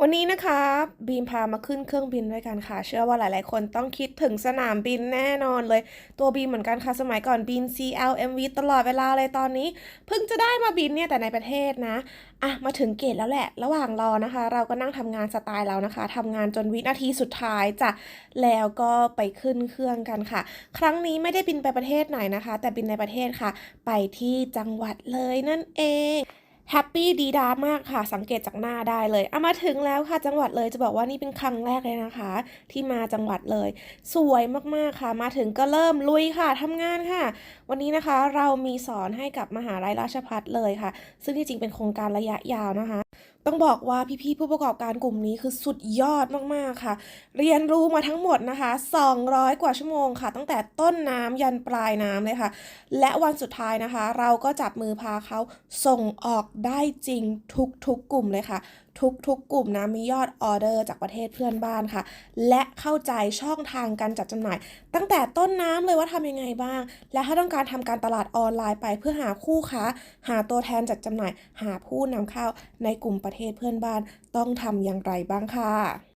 วันนี้นะคะบีมพามาขึ้นเครื่องบินด้วยกันค่ะ เชื่อว่าหลายๆ คนต้องคิดถึงสนามบินแน่นอนเลย ตัวบีมเหมือนกันค่ะ สมัยก่อนบิน CLMV ตลอดเวลาเลยตอนนี้ เพิ่งจะได้มาบินเนี่ยแต่ในประเทศนะอะมาถึงเกตแล้วแหละ ระหว่างรอนะคะ เราก็นั่งทำงานสไตล์เรานะคะทำงานจนวินาทีสุดท้ายจ้ะแล้วก็ไปขึ้นเครื่องกันค่ะ ครั้งนี้ไม่ได้บินไปประเทศไหนนะคะ แต่บินในประเทศค่ะ ไปที่จังหวัดเลยนั่นเอง แฮปปี้ดีดามากค่ะ สังเกตจากหน้าได้เลยเอามาถึงแล้วค่ะ จังหวัดเลยจะบอกว่านี่เป็นครั้งแรกเลยนะคะ ที่มาจังหวัดเลย สวยมากๆค่ะ มาถึงก็เริ่มลุยค่ะทำงานค่ะ วันนี้นะคะเรามีสอนให้กับมหาลัยราชพัฒเลยค่ะ ซึ่งที่จริงเป็นโครงการระยะยาวนะคะ ต้องบอกว่าพี่ๆผู้ประกอบการกลุ่มนี้คือสุดยอดมากๆค่ะ เรียนรู้มาทั้งหมดนะคะ 200 กว่าชั่วโมงค่ะ ตั้งแต่ต้นน้ำยันปลายน้ำเลยค่ะ และวันสุดท้ายนะคะ เราก็จับมือพาเขาส่งออกได้จริงทุกๆกลุ่มเลยค่ะ ทุกๆ กลุ่มนะมียอดออเดอร์จากประเทศเพื่อนบ้านค่ะ และเข้าใจช่องทางการจัดจำหน่าย ตั้งแต่ต้นน้ำเลยว่าทำยังไงบ้าง และถ้าต้องการทำการตลาดออนไลน์ไปเพื่อหาคู่ค้า หาตัวแทนจัดจำหน่าย หาผู้นำเข้าในกลุ่มประเทศเพื่อนบ้านต้องทำอย่างไรบ้างค่ะ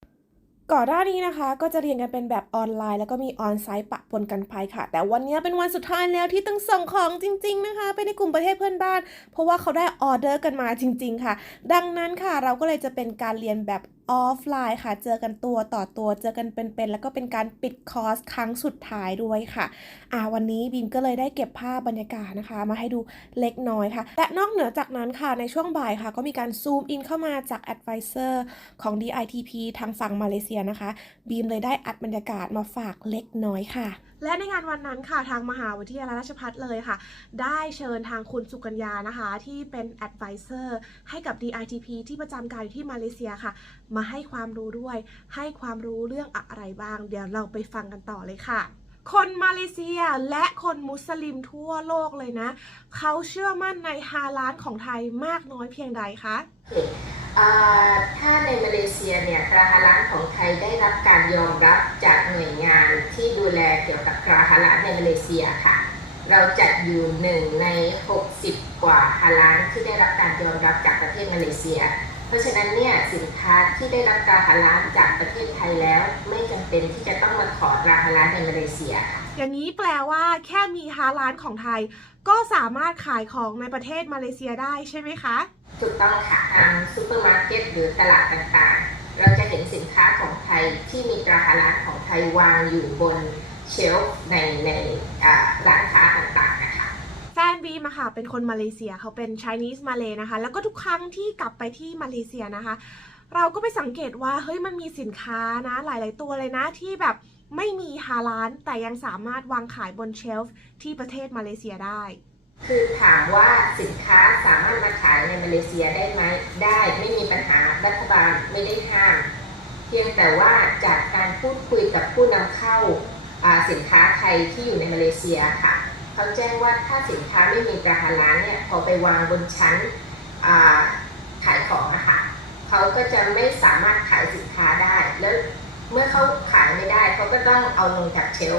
ก่อนหน้านี้นะคะก็จะเรียนกันเป็นแบบออนไลน์ แล้วก็มีออนไซต์ปะปนกันไปค่ะ แต่วันนี้เป็นวันสุดท้ายแล้วที่ต้องส่งของจริง ๆนะคะ ไปในกลุ่มประเทศเพื่อนบ้าน เพราะว่าเขาได้ออเดอร์กันมาจริง ๆ ค่ะ ดังนั้นค่ะเราก็เลยจะเป็นการเรียนแบบ ออฟไลน์ค่ะ เจอกันตัวต่อตัวเจอกันเป็นๆแล้วก็เป็นการปิดคอร์สครั้งสุดท้ายด้วยค่ะ อ่าวันนี้บีมก็เลยได้เก็บภาพบรรยากาศนะคะ มาให้ดูเล็กน้อยค่ะ และนอกเหนือจากนั้นค่ะในช่วงบ่ายค่ะ ก็มีการซูมอินเข้ามาจาก Advisor ของ DITP ทางฝั่งมาเลเซียนะคะ บีมเลยได้อัดบรรยากาศมาฝากเล็กน้อยค่ะ และในงานวันนั้นค่ะทางมหาวิทยาลัยราชภัฏเลยค่ะ ได้เชิญทางคุณสุกัญญานะคะ ที่เป็น Advisor ให้กับ DITP ที่ประจำการอยู่ที่มาเลเซียค่ะ มาให้ความรู้ด้วย ให้ความรู้เรื่องอะไรบ้าง เดี๋ยวเราไปฟังกันต่อเลยค่ะคนมาเลเซียและคนมุสลิมทั่วโลกเลยนะ เขาเชื่อมั่นในฮาลาลของไทยมากน้อยเพียงใดคะถ้าในมาเลเซียเนี่ยตราฮาลาลของไทยได้รับการยอมรับจากหน่วยงาน ที่ดูแลเกี่ยวกับตราฮาลาลในมาเลเซียค่ะ เราจัดอยู่หนึ่งใน 60 กว่าฮาลาลที่ได้รับการยอมรับจากประเทศมาเลเซีย เพราะฉะนั้นเนี่ยสินค้าที่ได้รับตราฮาลาลจากประเทศไทยแล้ว ไม่จำเป็นที่จะต้องมาขอตราฮาลาลในมาเลเซียค่ะอย่างนี้แปลว่าแค่มีฮาลาลของไทย ก็สามารถขายของในประเทศมาเลเซียได้ใช่ไหมคะ ถูกต้องค่ะทางซูเปอร์มาร์เก็ตหรือตลาดต่างๆ เราจะเห็นสินค้าของไทยที่มีตราฮาลาลของไทยวางอยู่บนเชลฟ์ในในร้านค้าต่างๆนะคะแฟนบีมอะค่ะเป็นคนมาเลเซียเขาเป็น Chinese มาเลยนะคะ แล้วก็ทุกครั้งที่กลับไปที่มาเลเซียนะคะ เราก็ไปสังเกตว่าเฮ้ยมันมีสินค้านะหลาย ๆ ตัวเลยนะที่แบบไม่มีฮาลาลแต่ยังสามารถวางขายบนเชลฟ์ที่ประเทศมาเลเซียได้ คือถามว่าสินค้าสามารถมาขายในมาเลเซียได้ไหม ได้ไม่มีปัญหารัฐบาลไม่ได้ห้าม เพียงแต่ว่าจากการพูดคุยกับผู้นำเข้าสินค้าไทยที่อยู่ในมาเลเซียค่ะเขาแจ้งว่าถ้าสินค้าไม่มีตราฮาลาลเนี่ยพอไปวางบนชั้นขายของนะคะเขาก็จะไม่สามารถขายสินค้าได้ แล้วเมื่อเขาขายไม่ได้เขาก็ต้องเอาลงจากเชล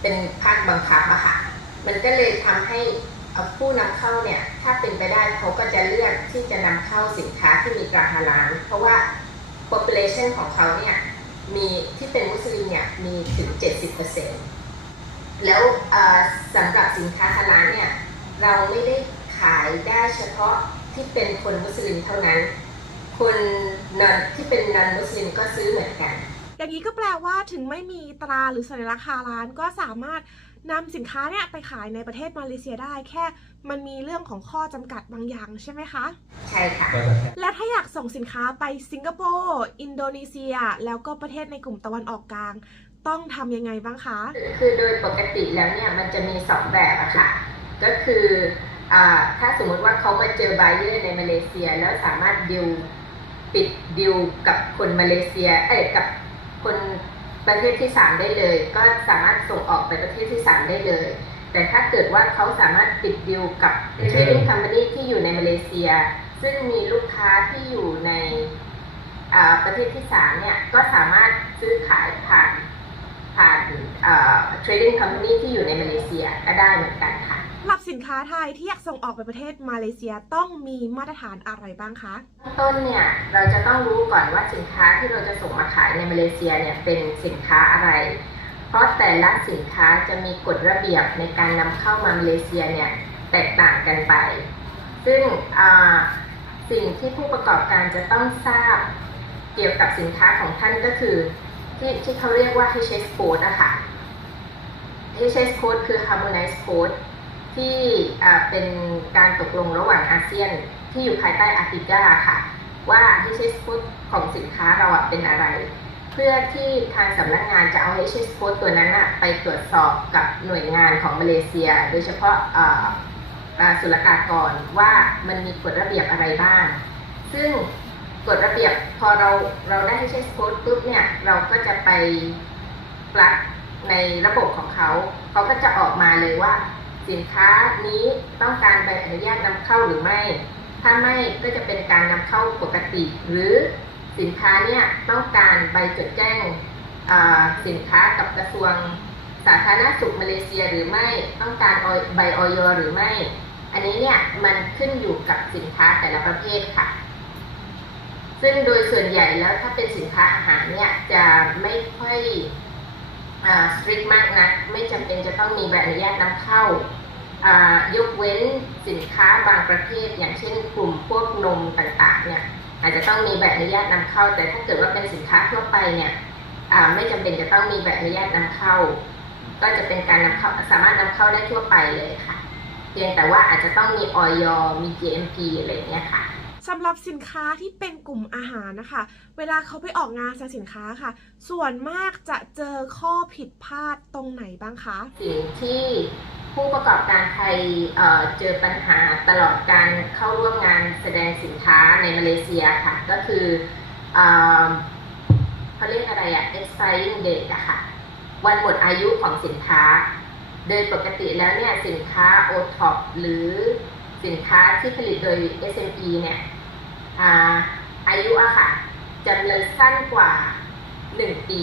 เป็นภาคบังคับอะค่ะ มันก็เลยทำให้ผู้นำเข้าเนี่ยถ้าเป็นไปได้เขาก็จะเลือกที่จะนำเข้าสินค้าที่มีตราฮาลาลเพราะว่า population ของเขาเนี่ยมีที่เป็นมุสลิมเนี่ยมีถึง 70%แล้วเอ่อสำหรับสินค้าฮาลาลเนี่ยเราไม่ได้ขายได้เฉพาะที่เป็นคนมุสลิมเท่านั้น คนนอนที่เป็นนันมุสลิมก็ซื้อเหมือนกัน อย่างนี้ก็แปลว่าถึงไม่มีตราหรือสัญลักษณ์ฮาลาลก็สามารถ นำสินค้าเนี่ยไปขายในประเทศมาเลเซียได้แค่ มันมีเรื่องของข้อจำกัดบางอย่างใช่ไหมคะ ใช่ค่ะ และถ้าอยากส่งสินค้าไปสิงคโปร์อินโดนีเซีย แล้วก็ประเทศในกลุ่มตะวันออกกลาง ต้องทำยังไงบ้างคะ คือโดยปกติแล้วเนี่ยมันจะมีสองแบบอะค่ะ ก็คืออาถ้าสมมติว่าเขามาเจอไบเออร์ในมาเลเซีย แล้วสามารถดิวปิดดิวกับคนมาเลเซียเอ้ยกับคน ประเทศที่สามได้เลย ก็สามารถส่งออกไปประเทศที่สามได้เลย แต่ถ้าเกิดว่าเขาสามารถปิดดิวกับ trading company ที่อยู่ในมาเลเซีย ซึ่งมีลูกค้าที่อยู่ในอ่าประเทศที่สามเนี่ย ก็สามารถซื้อขายผ่านผ่านเอ่อ trading company ที่อยู่ในมาเลเซียก็ได้เหมือนกันค่ะ หรับสินค้าไทยที่อยากส่งออกไปประเทศมาเลเซียต้องมีมาตรฐานอะไรบ้างคะต้นเนี่ยเราจะต้องรู้ก่อนว่าสินค้าที่เราจะส่งมาขายในมาเลเซียเนี่ยเป็นสินค้าอะไร เพราะแต่ละสินค้าจะมีกฎระเบียบในการนำเข้ามามาเลเซียเนี่ยแตกต่างกันไป ซึ่งสิ่งที่ผู้ประกอบการจะต้องทราบเกี่ยวกับสินค้าของท่านก็คือ ที่ที่เขาเรียกว่า HS code อะคะ HS code คือ harmonized code ที่เป็นการตกลงระหว่างอาเซียนที่อยู่ภายใต้อาติกาค่ะ ว่า HS code ของสินค้าเราเป็นอะไร เพื่อที่ทางสำนักงานจะเอา HS code ตัวนั้นอะไปตรวจสอบกับหน่วยงานของมาเลเซีย โดยเฉพาะอ่าอ่าศุลกากรว่ามันมีกฎระเบียบอะไรบ้าง ซึ่งกฎระเบียบพอเราเราได้ HS code ปุ๊บเนี่ยเราก็จะไปปลักในระบบของเขา เขาก็จะออกมาเลยว่า สินค้านี้ต้องการใบอนุญาตนำเข้าหรือไม่ ถ้าไม่ก็จะเป็นการนำเข้าปกติ หรือสินค้าเนี่ยต้องการใบจดแจ้งสินค้ากับกระทรวงสาธารณสุขมาเลเซียหรือไม่ต้องการใบออยหรือไม่ อันนี้เนี่ยมันขึ้นอยู่กับสินค้าแต่ละประเภทค่ะ ซึ่งโดยส่วนใหญ่แล้วถ้าเป็นสินค้าอาหารเนี่ยจะไม่ค่อย สตริกมากนะไม่จำเป็นจะต้องมีใบอนุญาตนำเข้ายกเว้นสินค้าบางประเภทอย่างเช่นกลุ่มพวกนมต่างๆเนี่ยอาจจะต้องมีใบอนุญาตนำเข้า แต่ถ้าเกิดว่าเป็นสินค้าทั่วไปเนี่ยไม่จำเป็นจะต้องมีใบอนุญาตนำเข้า ก็จะเป็นการนำเข้าสามารถนำเข้าได้ทั่วไปเลยค่ะเพียงแต่ว่าอาจจะต้องมีออยมี GMP อะไรอย่างเงี้ยค่ะ สำหรับสินค้าที่เป็นกลุ่มอาหารนะคะ เวลาเขาไปออกงานแสดงสินค้าค่ะ ส่วนมากจะเจอข้อผิดพลาดตรงไหนบ้างคะสิ่งที่ผู้ประกอบการไทยเเจอปัญหาตลอดการเข้าร่วมงานแสดงสินค้าในมาเลเซียค่ะ ก็คือเอเขาเรียกอะไรอะ expiring date อะค่ะ วันหมดอายุของสินค้า โดยปกติแล้วเนี่ยสินค้า o t o p หรือสินค้าที่ผลิตโดย SME เนี่ย อาอายุอะค่ะจะเลยสั้นกว่า1ปี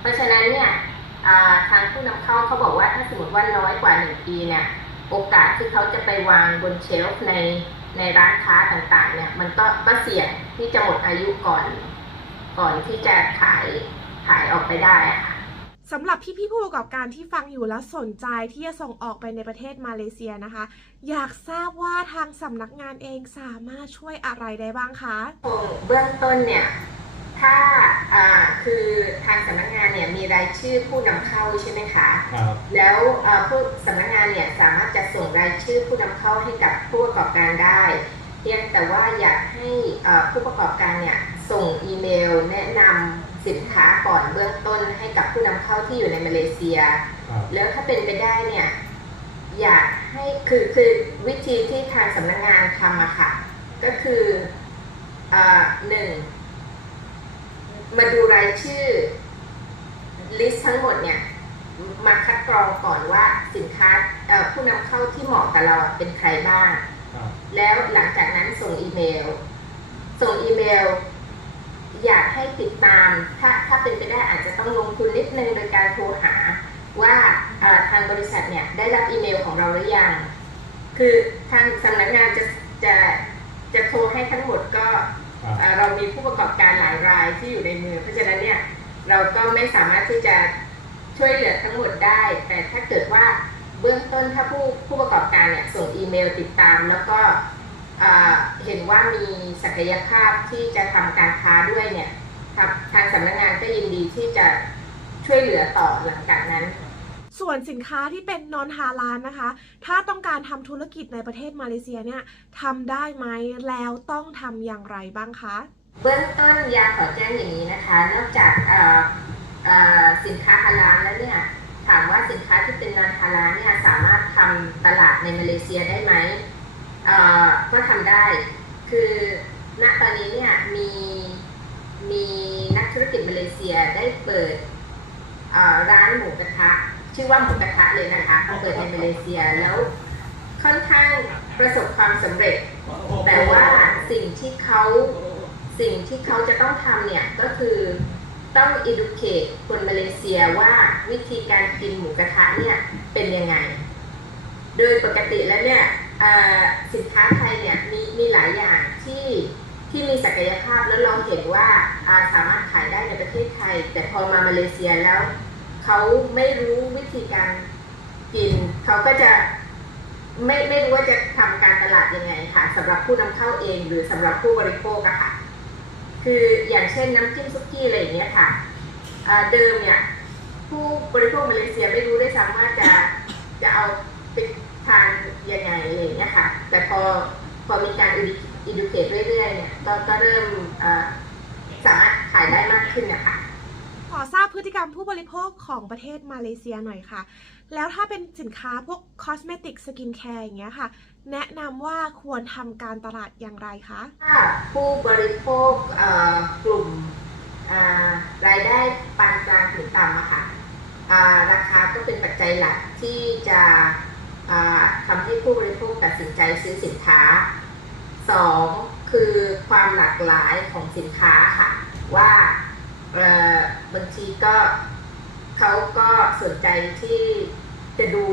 เพราะฉะนั้นเนี่ยาทางผู้นำเข้าเขาบอกว่าถ้าสมมติว่าน้อยกว่า1ปีเนี่ยโอกาสที่เขาจะไปวางบนเชลฟ์ในในร้านค้าต่างๆ เนี่ยมันก็ก็เสี่ยงที่จะหมดอายุก่อน ก่อนที่จะขายขายออกไปได้ค่ะ สำหรับพี่ๆผู้ประกอบการที่ฟังอยู่แล้วสนใจที่จะส่งออกไปในประเทศมาเลเซียนะคะ อยากทราบว่าทางสำนักงานเองสามารถช่วยอะไรได้บ้างคะคงเบื้องต้นเนี่ยถ้าอ่าคือทางสำนักงานเนี่ยมีรายชื่อผู้นำเข้าใช่ไหมคะครับแล้วเอ่อผู้สำนักงานเนี่ยสามารถจะส่งรายชื่อผู้นำเข้าให้กับผู้ประกอบการได้ เพียงแต่ว่าอยากให้เอ่อผู้ประกอบการเนี่ยส่งอีเมล แนะนำ สินค้าก่อนเบื้องต้นให้กับผู้นำเข้าที่อยู่ในมาเลเซียครับแล้วถ้าเป็นไปได้เนี่ย อยากให้คือคือวิธีที่ทางสำนักงานทำอะค่ะ ก็คืออ่าหนึ่งมาดูรายชื่อลิสต์ทั้งหมดเนี่ยมาคัดกรองก่อนว่าสินค้าเอ่อผู้นำเข้าที่เหมาะกับเราเป็นใครบ้างครับแล้วหลังจากนั้นส่งอีเมล ส่งอีเมล อยากให้ติดตาม ถ้าถ้าเป็นไปได้อาจจะต้องลงทุนนิดนึงโดยการโทรหา ว่าเอ่อทางบริษัทเนี่ยได้รับอีเมลของเราหรือยัง คือทางสำนักงานจะจะจะโทรให้ทั้งหมดก็ครับเอ่อเรามีผู้ประกอบการหลายรายที่อยู่ในมือ เพราะฉะนั้นเนี่ยเราก็ไม่สามารถที่จะช่วยเหลือทั้งหมดได้ แต่ถ้าเกิดว่าเบื้องต้นถ้าผู้ผู้ประกอบการเนี่ยส่งอีเมลติดตามแล้วก็ เอ่อเห็นว่ามีศักยภาพที่จะทำการค้าด้วยเนี่ยทางทางสำนักงานก็ยินดีที่จะช่วยเหลือต่อหลังจากนั้นส่วนสินค้าที่เป็นนอนฮาลาลนะคะ ถ้าต้องการทำธุรกิจในประเทศมาเลเซียเนี่ยทำได้ไหมแล้วต้องทำอย่างไรบ้างคะ เบื้องต้นยาขอแจ้งอย่างนี้นะคะ นอกจากเอ่อเอ่อสินค้าฮาลาลแล้วเนี่ยถามว่าสินค้าที่เป็นนอนฮาลาลเนี่ยสามารถทำตลาดในมาเลเซียได้ไหมเอ่อ ก็ทำได้ คือณตอนนี้เนี่ยมีมีนักธุรกิจมาเลเซียได้เปิดร้านหมูกระทะชื่อว่าหมูกระทะเลยนะคะเปิดในมาเลเซียแล้วค่อนข้างประสบความสำเร็จ แต่ว่าสิ่งที่เขาสิ่งที่เขาจะต้องทำเนี่ยก็คือต้อง educate คนมาเลเซียว่าวิธีการกินหมูกระทะเนี่ยเป็นยังไง โดยปกติแล้วเนี่ย สินค้าไทยเนี่ยมีมีหลายอย่างที่ที่มีศักยภาพแล้วเราเห็นว่าสามารถขายได้ในประเทศไทย แต่พอมามาเลเซียแล้วเขาไม่รู้วิธีการกินเขาก็จะไม่ไม่รู้ว่าจะทำการตลาดยังไงค่ะสำหรับผู้นำเข้าเองหรือสำหรับผู้บริโภคอะค่ะ คืออย่างเช่นน้ำจิ้มซุกี้อะไรอย่างเงี้ยค่ะเดิมเนี่ยผู้บริโภคมาเลเซียไม่รู้ได้วยซ้ำว่าจะจะเอา ทานยังไงอะไรอย่างเงี้ยค่ะ แต่พอพอมีการอิดูเคทเรื่อยๆเนี่ยก็ก็เริ่มอ่าสามารถขายได้มากขึ้นนะคะขอทราบพฤติกรรมผู้บริโภคของประเทศมาเลเซียหน่อยค่ะ แล้วถ้าเป็นสินค้าพวกคอสเมติกสกินแคร์อย่างเงี้ยค่ะ แนะนำว่าควรทำการตลาดอย่างไรคะถ้าผู้บริโภคเอ่อกลุ่มอ่ารายได้ปานกลางถึงต่ำอะค่ะอ่าราคาก็เป็นปัจจัยหลักที่จะอ่า ทำให้ผู้บริโภคตัดสินใจซื้อสินค้าสองคือความหลากหลายของสินค้าค่ะ ว่าบางทีก็เขาก็สนใจที่จะดู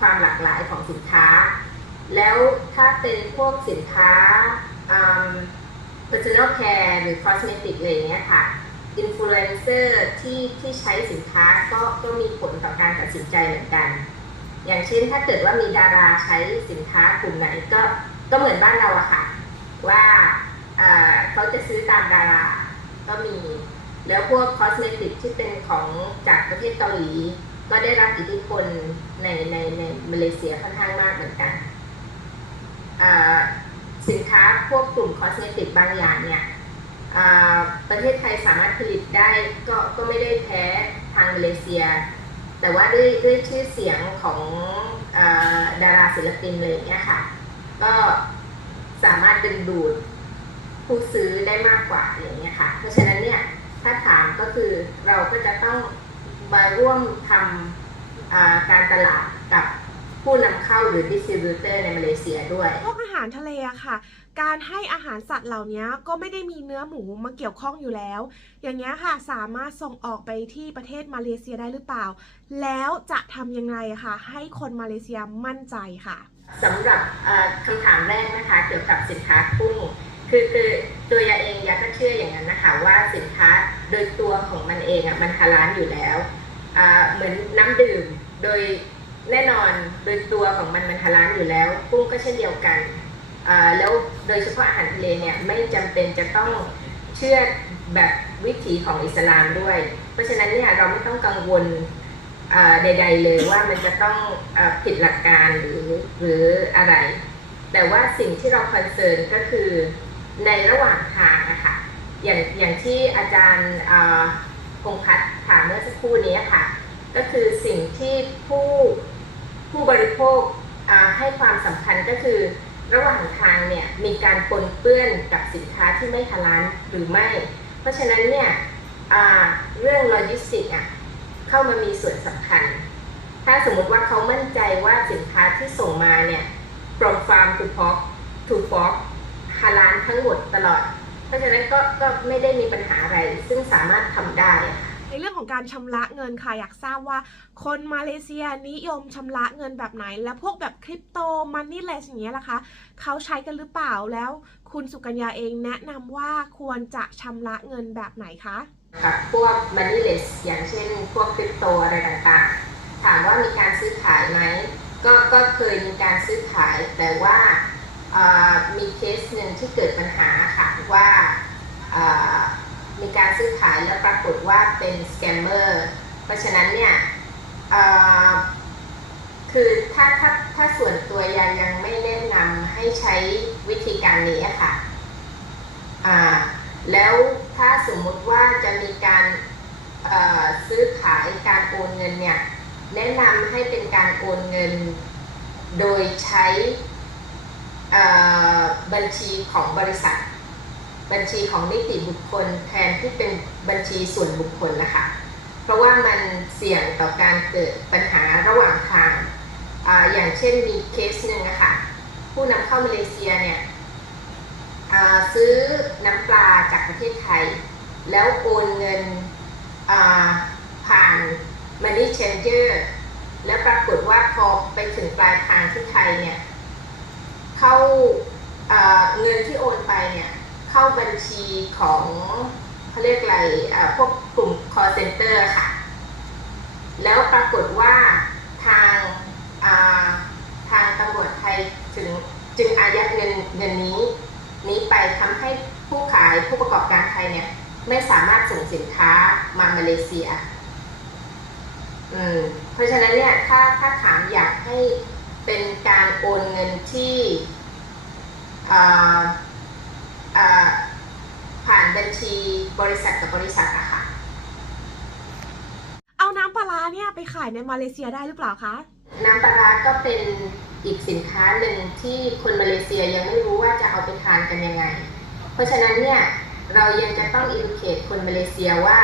ความหลากหลายของสินค้า แล้วถ้าเป็นพวกสินค้า personal care หรือ cosmetic อะไรอย่างเงี้ยค่ะ influencer ที่ที่ใช้สินค้าก็ก็มีผลต่อการตัดสินใจเหมือนกัน อย่างเช่นถ้าเกิดว่ามีดาราใช้สินค้ากลุ่มไหนก็ก็เหมือนบ้านเราอะค่ะ ว่าเขาจะซื้อตามดาราก็มี แล้วพวก cosmetic ที่เป็นของจากประเทศเกาหลี ก็ได้รับอิทธิพลในในในมาเลเซียค่อนข้างมากเหมือนกันสินค้าพวกกลุ่มคอสเมติกบางอย่างเนี่ยประเทศไทยสามารถผลิตได้ก็ก็ไม่ได้แพ้ทางมาเลเซีย แต่ว่าด้วยด้วยชื่อเสียงของอดาราศิลปินเลยางเนี่ยค่ะ ก็สามารถดึงดูดผู้ซื้อได้มากกว่าอย่างเงี้ยค่ะ เพราะฉะนั้นเนี่ยถ้าถามก็คือเราก็จะต้องมาร่วมทำการตลาดกับผู้นำเข้าหรือดิสติบิวเตอร์ในมาเลเซียด้วย พวกอาหารทะเลอะค่ะ การให้อาหารสัตว์เหล่านี้ก็ไม่ได้มีเนื้อหมูมาเกี่ยวข้องอยู่แล้ว อย่างเงี้ยค่ะสามารถส่งออกไปที่ประเทศมาเลเซียได้หรือเปล่า แล้วจะทำยังไงค่ะให้คนมาเลเซียมั่นใจค่ะสำหรับคำถามแรกนะคะเกี่ยวกับสินค้ากุ้งคือคือตัวยาเองยาก็เชื่ออย่างนั้นนะคะว่าสินค้าโดยตัวของมันเองอะมันฮาลาลอยู่แล้วเหมือนน้ำดื่มโดยแน่นอนโดยตัวของมันมันฮาลาลอยู่แล้วกุ้งก็เช่นเดียวกัน แล้วโดยเฉพาะอาหารทะเลเนี่ยไม่จำเป็นจะต้องเชื่อแบบวิถีของอิสลามด้วย เพราะฉะนั้นเนี่ยเราไม่ต้องกังวลใด ๆ เลยว่ามันจะต้องอผิดหลักการหรือหรืออะไร แต่ว่าสิ่งที่เราคอนเซิร์นก็คือในระหว่างทางนะคะอย่างอย่างที่อาจารย์อ่าพงพัฒน์ถามเมื่อสักครู่นี้ค่ะ ก็คือสิ่งที่ผู้ผู้บริโภคให้ความสำคัญก็คือ ระหว่างทางเนี่ยมีการปนเปื้อนกับสินค้าที่ไม่ฮาลาลหรือไม่ เพราะฉะนั้นเนี่ยเรื่องโลจิสติกอะเข้ามามีส่วนสำคัญ ถ้าสมมติว่าเขามั่นใจว่าสินค้าที่ส่งมาเนี่ย from farm to fork to fork ฮาลาลทั้งหมดตลอด เพราะฉะนั้นก็ก็ไม่ได้มีปัญหาอะไร ซึ่งสามารถทำได้ค่ะ เรื่องของการชำระเงินค่ะอยากทราบว่า คนมาเลเซียนิยมชำระเงินแบบไหน และพวกแบบคริปโตมันนี่เลสอย่างเงี้ยล่ะคะเขาใช้กันหรือเปล่าแล้วคุณสุกัญญาเองแนะนำว่าควรจะชำระเงินแบบไหนคะกับพวก moneyless อย่างเช่น พวกคริปโตอะไรต่างๆ ถามว่ามีการซื้อขายไหมก็ก็เคยมีการซื้อขายแต่ว่ามีเคสหนึ่งที่เกิดปัญหาค่ะว่า มีการซื้อขายแล้วปรากฏว่าเป็นสแกมเมอร์เพราะฉะนั้นเนี่ยคือถ้าถ้าถ้าส่วนตัวยังยังไม่แนะนำให้ใช้วิธีการนี้ค่ะอ่าแล้วถ้าสมมุติว่าจะมีการซื้อขายการโอนเงินเนี่ยแนะนำให้เป็นการโอนเงิน โดยใช้บัญชีของบริษัท บัญชีของนิติบุคคลแทนที่เป็นบัญชีส่วนบุคคลนะคะ เพราะว่ามันเสี่ยงต่อการเกิดปัญหาระหว่างทางออย่างเช่นมีเคสหนึ่งนะคะผู้นำเข้ามาเลเซียเนี่ยซื้อน้ำปลาจากประเทศไทย แล้วโอนเงินอ่าผ่าน Money Changer แล้วปรากฏว่าพอไปถึงปลายทางที่ไทยเนี่ย เข้าเงินที่โอนไปเนี่ย เข้าบัญชีของเขาเรียกอะไรอ่อพวกกลุ่ม call center ค่ะ แล้วปรากฏว่าทางาทางตำรวจไทยถึงจึงอายัดเงินเงินนี้ นี้ไปทำให้ผู้ขายผู้ประกอบการไทยเนี่ยไม่สามารถส่งสินค้ามามาเลเซีย อืม เพราะฉะนั้นเนี่ยถ้าถ้าถามอยากให้เป็นการโอนเงินที่อ่า บัญชีบริษัทกับบริษัทอะค่ะ เอาน้ำปลาร้าเนี่ยไปขายในมาเลเซียได้หรือเปล่าคะ น้ำปลาร้าก็เป็นอีกสินค้าหนึ่งที่คนมาเลเซียยังไม่รู้ว่าจะเอาไปทานกันยังไง เพราะฉะนั้นเนี่ยเรายังจะต้อง educate คนมาเลเซียว่า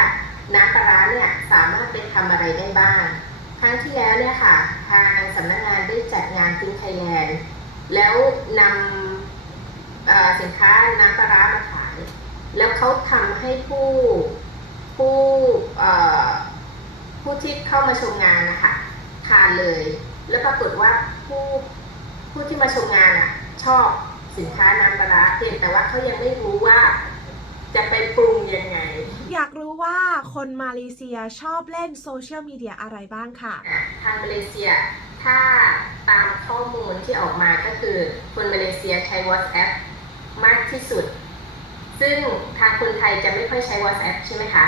น้ำปลาร้าเนี่ยสามารถไปทำอะไรได้บ้าง ครั้งที่แล้วเนี่ยค่ะ ทางสำนักงานได้จัดงานทิงไทยแลนด์แล้วนำเอ่อสินค้าน้ำปลาร้ามาขาย แล้วเขาทำให้ผู้ผู้เอ่อผู้ที่เข้ามาชมงานนะคะทานเลย แล้วปรากฏว่าผู้ผู้ที่มาชมงานอะ ชอบสินค้าน้ำปลาร้าเพียงแต่ว่าเขายังไม่รู้ว่าจะไปปรุงยังไง อยากรู้ว่าคนมาเลเซียชอบเล่นโซเชียลมีเดียอะไรบ้างค่ะ ทางมาเลเซีย ถ้าตามข้อมูลที่ออกมาก็คือ คนมาเลเซียใช้ WhatsApp มากที่สุด ซึ่งทางคนไทยจะไม่ค่อยใช้ WhatsApp ใช่ไหมคะ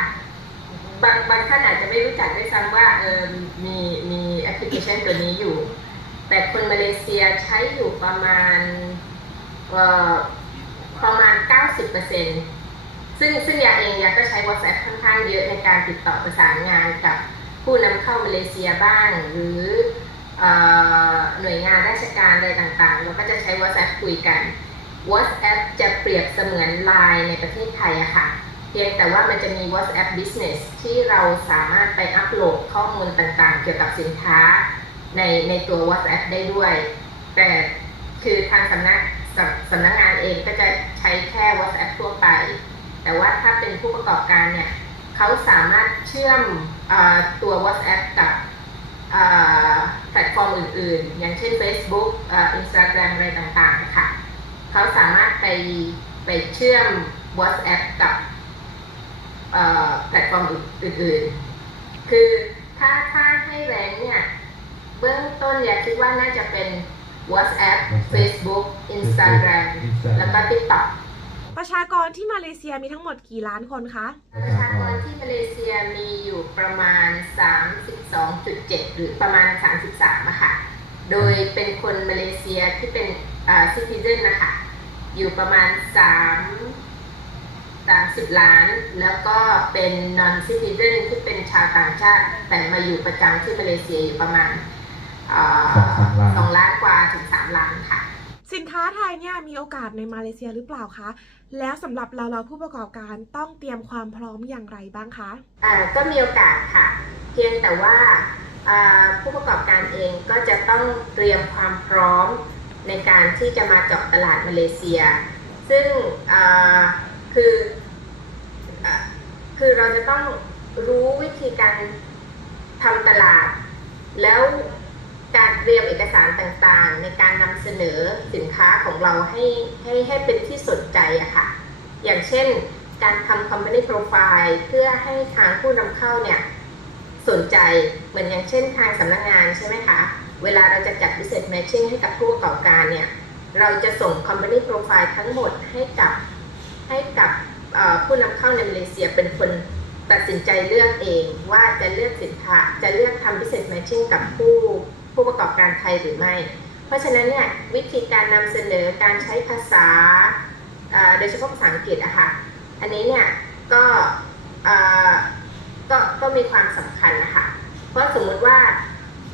บางบางท่านอาจจะไม่รู้จักด้วยซ้ำว่าเออมีมีแอปพลิเคชันตัวนี้อยู่ แต่คนมาเลเซียใช้อยู่ประมาณเอ่อประมาณ 90%ซึ่งซึ่งยาเองยาก็ใช้ WhatsApp ค่อนข้างเยอะในการติดต่อประสานงานกับผู้นำเข้ามาเลเซียบ้าง หรือออหน่วยงานราชการอะไรต่างๆ เราก็จะใช้ WhatsApp คุยกัน WhatsApp จะเปรียบเสมือน Line ในประเทศไทยอะค่ะ เพียงแต่ว่ามันจะมี WhatsApp Business ที่เราสามารถไปอัปโหลดข้อมูลต่างๆ เกี่ยวกับสินค้า ในในตัว WhatsApp ได้ด้วย แต่คือทางสำนักสำสำนักงานเองก็จะใช้แค่ WhatsApp ทั่วไป แต่ว่าถ้าเป็นผู้ประกอบการเนี่ยเขาสามารถเชื่อมอตัว WhatsApp กับแพลตฟอร์มอื่นๆ อย่างเช่น Facebook ออ Instagram อะไรต่างๆค่ะ เขาสามารถไปไปเชื่อม WhatsApp กับเอ่อแพลตฟอร์มอื่นๆ คือถ้าถ้าให้แรงเนี่ย เบื้องต้นอยากคิดว่าน่าจะเป็น WhatsApp Facebook Instagram แล้วก็ TikTok ประชากรที่มาเลเซียมีทั้งหมดกี่ล้านคนคะ ประชากรที่มาเลเซียมีอยู่ประมาณ 32.7 หรือประมาณ 33อะค่ะ โดยเป็นคนมาเลเซียที่เป็นซิติเซนนะคะ อยู่ประมาณ 3 30 ล้าน แล้วก็เป็น non citizen ที่เป็นชาวต่างชาติ แต่มาอยู่ประจำที่มาเลเซียอยู่ประมาณเอ่อสองสามล้านสองล้านกว่าถึง 3 ล้านค่ะ สินค้าไทยเนี่ยมีโอกาสในมาเลเซียหรือเปล่าคะ แล้วสำหรับเราเราผู้ประกอบการต้องเตรียมความพร้อมอย่างไรบ้างคะอ่าก็มีโอกาสค่ะ เพียงแต่ว่าอ่าผู้ประกอบการเองก็จะต้องเตรียมความพร้อม ในการที่จะมาเจาะตลาดมาเลเซีย ซึ่งคืออคือเราจะต้องรู้วิธีการทำตลาด แล้วการเตรียมเอกสารต่างๆ ในการนำเสนอสินค้าของเราให้ให้ให้เป็นที่สนใจอะค่ะ อย่างเช่นการทำ company profile เพื่อให้ทางผู้นำเข้าเนี่ยสนใจเหมือนอย่างเช่นทางสำนักงานใช่ไหมคะ เวลาเราจะจัด business matching ให้กับผู้ประกอบการเนี่ย เราจะส่ง company profile ทั้งหมดให้กับให้กับผู้นำเข้าในมาเลเซียเป็นคนตัดสินใจเลือกเองว่าจะเลือกสินค้าจะเลือกทำ business matching กับผู้ผู้ประกอบการไทยหรือไม่ เพราะฉะนั้นเนี่ยวิธีการนำเสนอการใช้ภาษาโดยเฉพาะภาษาอังกฤษอะค่ะ อันนี้เนี่ยก็ก็ก็มีความสำคัญนะคะ เพราะสมมุติว่า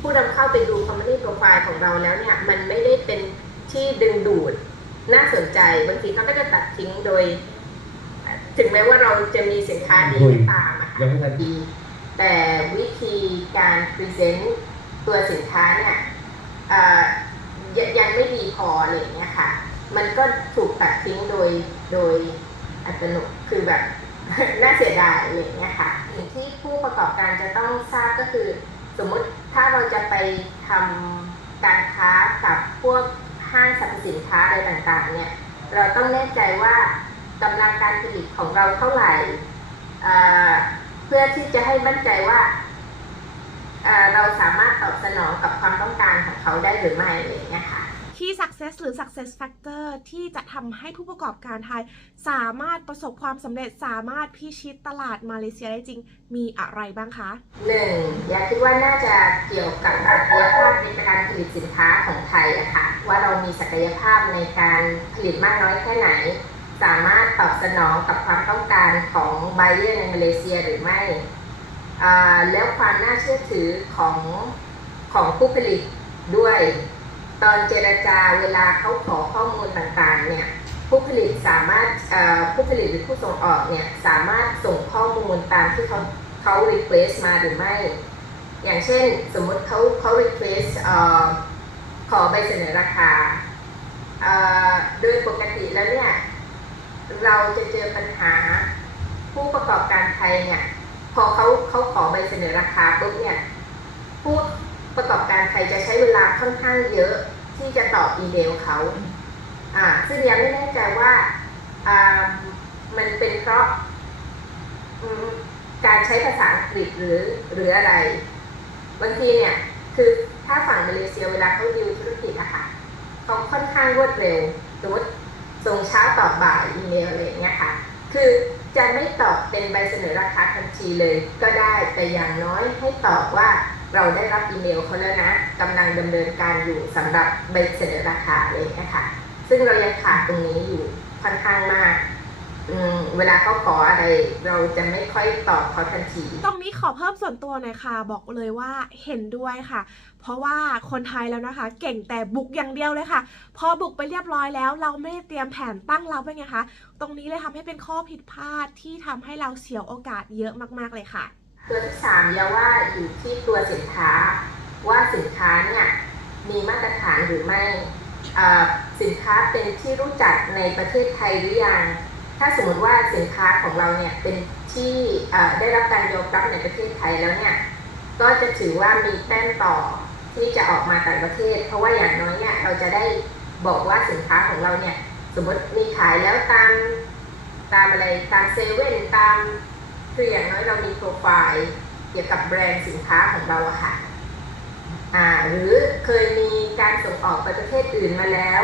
ผู้นำเข้าไปดู company profile ของเราแล้วเนี่ย มันไม่ได้เป็นที่ดึงดูดน่าสนใจบางทีเขาก็จะตัดทิ้งโดย ถึงแม้ว่าเราจะมีสินค้าดีก็ตามอะค่ะยังไม่ทันดีแต่วิธีการพรีเซนต์ตัวสินค้าเนี่ยยังยังไม่ดีพออะไรอย่างเงี้ยค่ะ มันก็ถูกตัดทิ้งโดยโดยอัตโนมัติคือแบบน่าเสียดายอะไรอย่างเงี้ยค่ะสิ่งที่ผู้ประกอบการจะต้องทราบก็คือ สมมติ ถ้าเราจะไปทำการค้ากับพวกห้างสรรพสินค้าอะไรต่างๆ เนี่ย เราต้องแน่ใจว่ากำลังการผลิตของเราเท่าไหร่เพื่อที่จะให้มั่นใจว่าเอ่อเราสามารถตอบสนองกับความต้องการของเขาได้หรือไม่อะไรอย่างเงี้ยค่ะ Key Success หรือ Success Factor ที่จะทำให้ผู้ประกอบการไทย สามารถประสบความสำเร็จสามารถพิชิตตลาดมาเลเซียได้จริงมีอะไรบ้างคะหนึ่งอยากคิดว่าน่าจะเกี่ยวกับศักยภาพในการผลิตสินค้าของไทยอะค่ะว่าเรามีศักยภาพในการผลิตมากน้อยแค่ไหน สามารถตอบสนองกับความต้องการของไบเออร์ในมาเลเซียหรือไม่แล้วความน่าเชื่อถือของของผู้ผลิตด้วย ตอนเจรจาเวลาเขาขอข้อมูลต่างๆเนี่ยผู้ผลิตสามารถผู้ผลิตหรือผู้ส่งออกเนี่ยสามารถส่งข้อมูลตามที่เขาเขา request มาหรือไม่ อย่างเช่นสมมติเขาเขา request เอ่อขอใบเสนอราคาโดยปกติแล้วเนี่ยเราจะเจอปัญหาผู้ประกอบการไทยเนี่ยพอเขาเขาขอใบเสนอราคาปุ๊บเนี่ยผู้ประกอบการไทยจะใช้เวลาค่อนข้างเยอะ ที่จะตอบอีเมลเขาอ่าซึ่งยังไม่แน่ใจว่าอ่ามันเป็นเพราะการใช้ภาษาอังกฤษหรือหรืออะไร บางทีเนี่ยคือถ้าฝั่งมาเลเซียเวลาเขาดิวธุรกิจอะค่ะเขาค่อนข้างรวดเร็วสมมติส่งเช้าตอบบ่ายอีเมลอะไรอย่างเงี้ยค่ะ คือจะไม่ตอบเป็นใบเสนอราคาทันทีเลย ก็ได้แต่อย่างน้อยให้ตอบว่า เราได้รับอีเมลเขาแล้วนะกำลังดำเนินการอยู่สำหรับใบเสนอราคาเลยนะคะซึ่งเรายังขาดตรงนี้อยู่ค่อนข้างมากอืมเวลาเขาขออะไร เราจะไม่ค่อยตอบเขาทันทีตรงนี้ขอเพิ่มส่วนตัวหน่อยค่ะ บอกเลยว่าเห็นด้วยค่ะ เพราะว่าคนไทยแล้วนะคะ เก่งแต่บุกอย่างเดียวเลยค่ะ พอบุกไปเรียบร้อยแล้ว เราไม่เตรียมแผนตั้งรับไว้ไงคะตรงนี้เลยทำให้เป็นข้อผิดพลาดที่ทำให้เราเสียโอกาสเยอะมากๆเลยค่ะ ตัวที่สามยาว่าอยู่ที่ตัวสินค้า ว่าสินค้าเนี่ยมีมาตรฐานหรือไม่สินค้าเป็นที่รู้จักในประเทศไทยหรือยังถ้าสมมติว่าสินค้าของเราเนี่ยเป็นที่ได้รับการยอมรับในประเทศไทยแล้วเนี่ยก็จะถือว่ามีแต้มต่อที่จะออกมาต่างประเทศ เพราะว่าอย่างน้อยเนี่ยเราจะได้บอกว่าสินค้าของเราเนี่ยสมมติมีขายแล้วตามตามอะไรตามเซเว่นตาม คืออย่างน้อยเรามีโปรไฟล์เกี่ยวกับแบรนด์สินค้าของเราอะค่ะอ่าหรือเคยมีการส่งออกไปประเทศอื่นมาแล้ว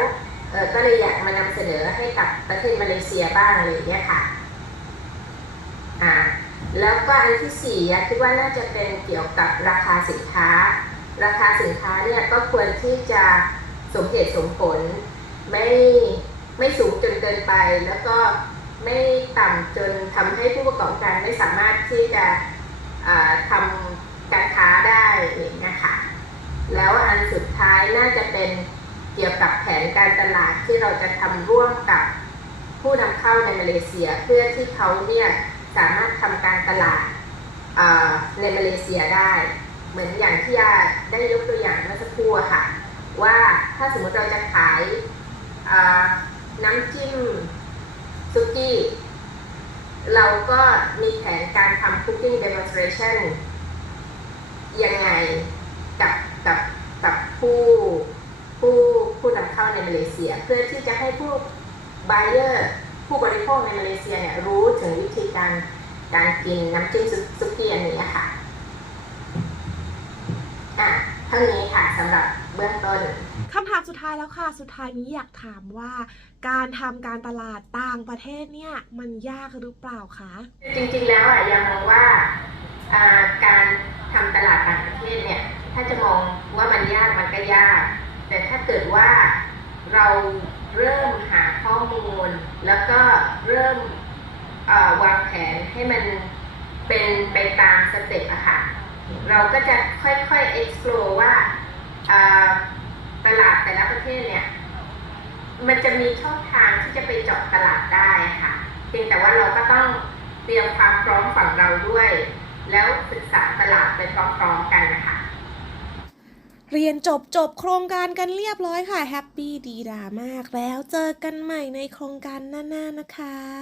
เออก็เลยอยากมานำเสนอให้กับประเทศมาเลเซียบ้างอะไรอย่างเงี้ยค่ะอ่าแล้วก็อันที่สี่คิดว่าน่าจะเป็นเกี่ยวกับราคาสินค้า ราคาสินค้าเนี่ยก็ควรที่จะสมเหตุสมผล ไม่ไม่สูงจนเกินไปแล้วก็ ไม่ต่ำจนทำให้ผู้ประกอบการไม่สามารถที่จะทำการค้าได้องเงี้ยค่ะแล้วอันสุดท้ายน่าจะเป็นเกี่ยวกับแผนการตลาดที่เราจะทำร่วมกับผู้นำเข้าในมาเลเซียเพื่อที่เขาเนี่ยสามารถทำการตลาดในมาเลเซียได้ เหมือนอย่างที่ยาได้ยกตัวอย่างเมื่อสักครู่ค่ะ ว่าถ้าสมมติเราจะขายน้ำจิ้ม ซุกี้ เราก็มีแผนการทำ cooking demonstration ยังไงกับกับกับผู้ผู้ผู้นำเข้าในมาเลเซีย เพื่อที่จะให้ผู้ buyer ผู้บริโภคในมาเลเซียเนี่ยรู้ถึงวิธีการการกินน้ำจิ้มซุซุกี้อันนี้ค่ะอะเท่านี้ค่ะสำหรับ เบื้องต้นคำถามสุดท้ายแล้วค่ะ สุดท้ายนี้อยากถามว่า การทำการตลาดต่างประเทศเนี่ยมันยากหรือเปล่าคะ จริงๆแล้วอะยังมองว่าอ่าการทำตลาดต่างประเทศเนี่ยถ้าจะมองว่ามันยากมันก็ยาก แต่ถ้าเกิดว่าเราเริ่มหาข้อมูล แล้วก็เริ่มเอ่อวางแผนให้มันเป็นไปตามสเต็ปอะค่ะ เราก็จะค่อยๆ explore ว่าอ่า ตลาดแต่ละประเทศเนี่ย มันจะมีช่องทางที่จะไปเจาะตลาดได้ค่ะ เพียงแต่ว่าเราก็ต้องเตรียมความพร้อมฝั่งเราด้วย แล้วศึกษาตลาดไปพร้อมๆกันนะคะ เรียนจบจบโครงการกันเรียบร้อยค่ะแฮปปี้ดีดามากแล้วเจอกันใหม่ในโครงการหน้าๆนะคะ